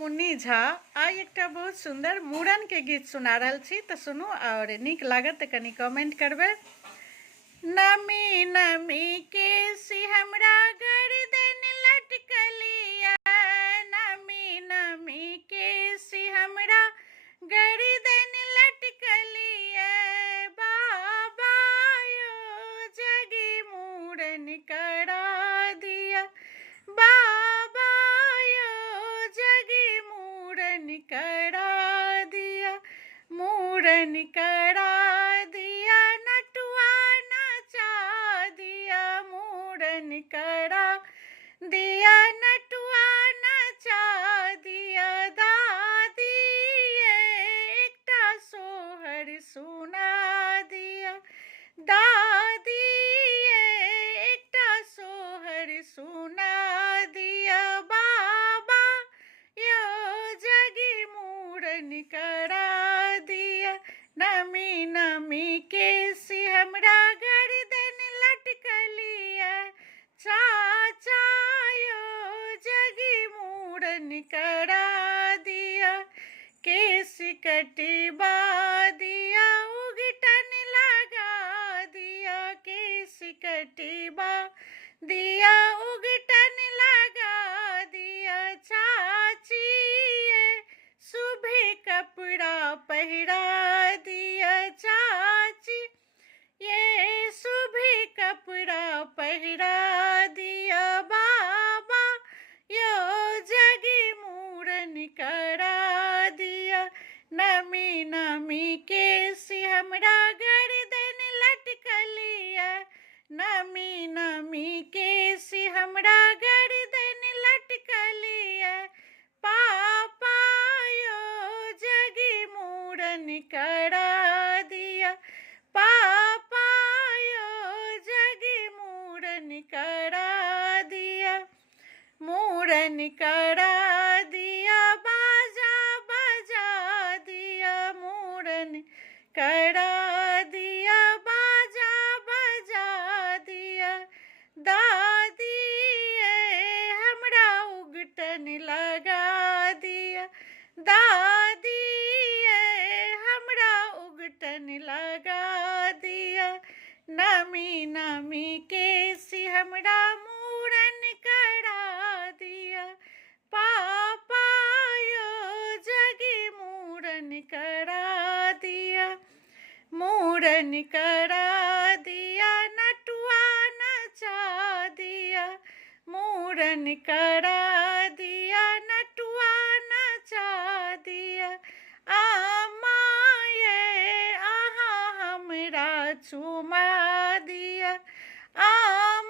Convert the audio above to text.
मुन्नी झा आई एक बहुत सुंदर मूड़न के गीत सुना रहा छी तो सुनू और निक लागत तो कनी कमेंट करबे। नमी नमी केसी हमरा गर्दन लटकलिया, नमी नमी केसी हमरा गर्दन लटकलिया, बाबा यो जगी मूड़न करा दिया, बाबा यो जगी मूड़न करा दिया, मूड़न करा दिया, नटुआ नचा दिया, मूड़न करा दिया, नटुआ नचा दिया, दादी एकटा सोहर सुना दिया, दादी एकटा सोहर सुना दिया, बाबा यो जगी मूड़न करा दिया, नमी नमी केसी हमरा गर्दन लटकलिया, चाचा यो जगी मूड़न करा दिया, केस कटवा दिया, उगटन लगा दिया, केस कटवा दिया, उगटन लगा दिया, चाची सुबह कपड़ा पहरा दिया, चाची ये सुबह कपड़ा पहरा दिया, बाबा यो जगी मूड़न करा दिया, नमी नमी केसी हमरा गर्दन लटकलिया, नमी नमी केसी हमरा गर्दन लटकलिया, पापा यो जगी मूड़न करा दिया, पापा यो जगी मूड़न करा दिया, मूड़न करा दिया, बाजा बजा दिया, मूड़न करा दिया, बाजा बजा दिया, दादी हमरा उगटन लगा दिया, दादी हमरा उगटन लगा दिया, नमी नमी केसी हमरा मूड़न करा दिया, पापा यो जगी मूड़न करा दिया, मूड़न करा दिया, नटुआ नचा दिया, मूड़न करा दिया, नटुआ नचा दिया, आमा ये आहा हमरा चुमा दिया, आमा